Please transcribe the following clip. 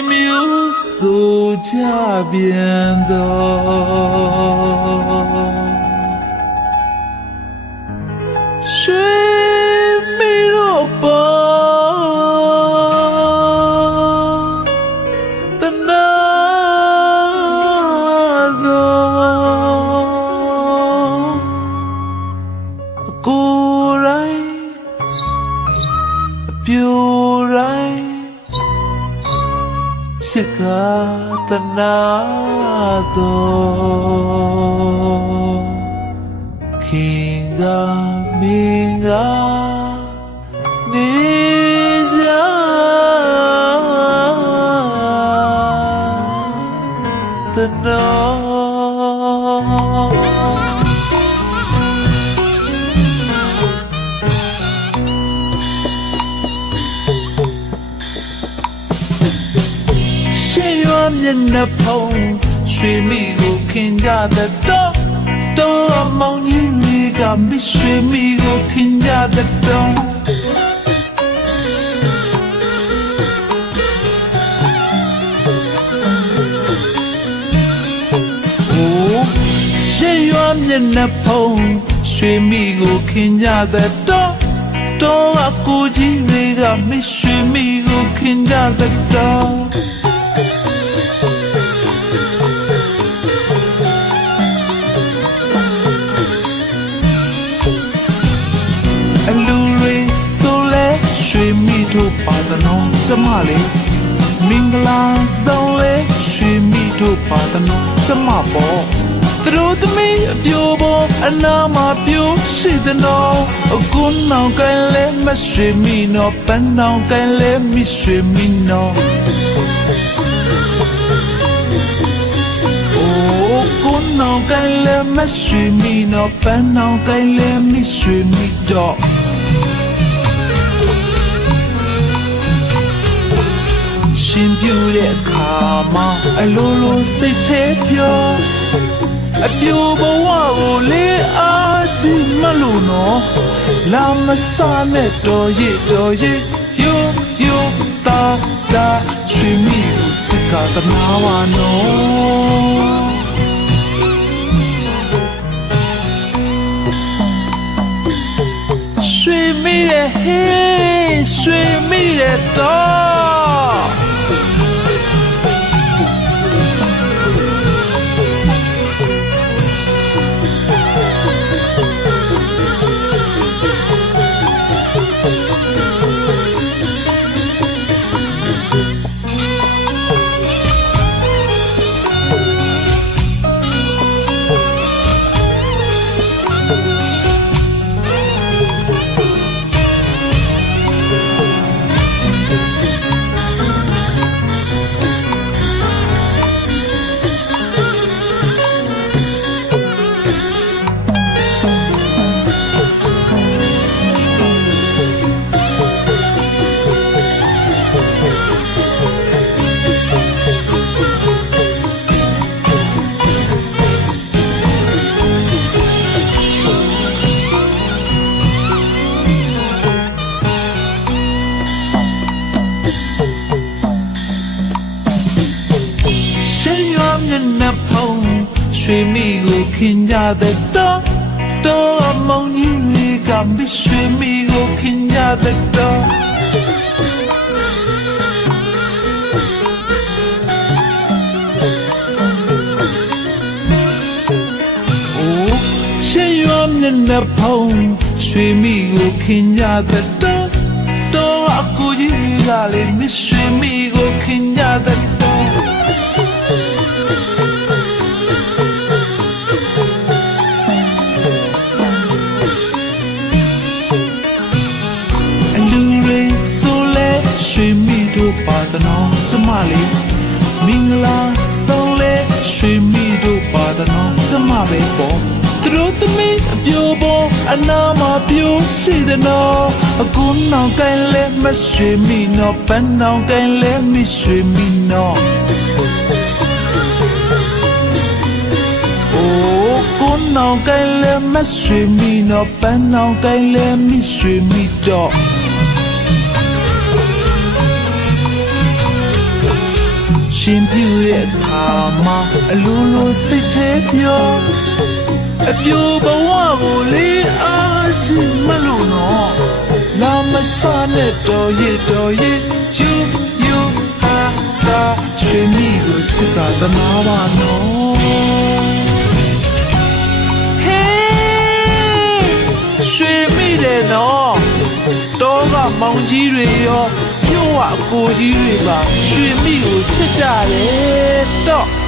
ဆွေမျိုးဆိုကြပြန်တော့ရွှေမီတော့ပေါ်တနာတော့ ချစ်ကတနာ မျက်နှာဖုံးရွှေမိကိုခင်ကြတဲ့တော့တော့အမောင်ကြီးတွေကမရွှေမိကိုခင်ကြတဲ့တော့အိုးရှေးရွာမျက်နှာဖုံးရွှေမိကိုခင်ကြတဲ့တော့တော့အကူကြီးတွေကမရွှေမိကိုခင်ကြတဲ့တော့ တို့ပါဒနောကျမလေးမင်္ဂလာဆောင်လဲရွှေမိတို့ပါဒနောကျမပေါ့သူတို့သမီးအပြိုပေါ်အနာမှာပြိုရှိတဲ့နော်အကုန်းနောင်ကလဲမရွှေမိနော်ပန်းနောင်ကလဲမရွှေမိနော် Oh, con no cae le me shui mi no pen no cae le mi shui mi do. ရှ င်ပြူတဲ့အခါမှာအလိုလိုစိတ်ထဲပြောအပြိုဘဝကိုလေးအားကြည့်မလို့နော်လာမစားနဲ့တော်ရစ်တော်ရစ်ယိုယိုတာတာရှင်မီကိုချစ်ကတနာဝနော်ရွှေမိတဲ့ဟေးရွှေမိတဲ့တော့ မိကိုခင်ကြတဲ့တော့တော့အမောင်ကြီးတွေကမရွှေမိကိုခင်ကြတဲ့တော့အိုးရှင်ရွာမျက်နှာဖုံးရွှေမိကိုခင်ကြတဲ့တော့တော့အကူကြီးကလည်းမရွှေမိကိုခင်ကြတဲ့တော့ တို့ပါတနောကျမလေးမင်္ဂလာဆုံးလဲရွှေမိတို့ပါတနောကျမပဲပေါ့သူတို့သမီးအပြိုပေါ်အနာမှာပြိုရှိတဲ့နော်အကုန်းနောင်ကိုင်းလဲမရွှေမိနော်ပန်းနောင်ကိုင်းလဲမရွှေမိနော်အိုးကိုန်းနောင်ကိုင်းလဲမရွှေမီနော်ပန်းနောင်ကိုင်းလဲမိရွှေမီတော့ ရှင်ပြည့်ရဲ့အခါမှာအလိုလိုစိတ်ထဲပြောအပြိုဘဝကိုလေးအားချင်မလို့နော်လာမစနဲ့တော်ရတော်ရယူယူဟာတာရှင်မီကိုချစ်တာသနာပါနော်ဟေးရှင်မီတယ်နော်တော့ကမောင်ကြီးတွေရော မြို့ဝအကိုကြီးတွေပါရွှေမိကိုချစ်ကြတယ်တော့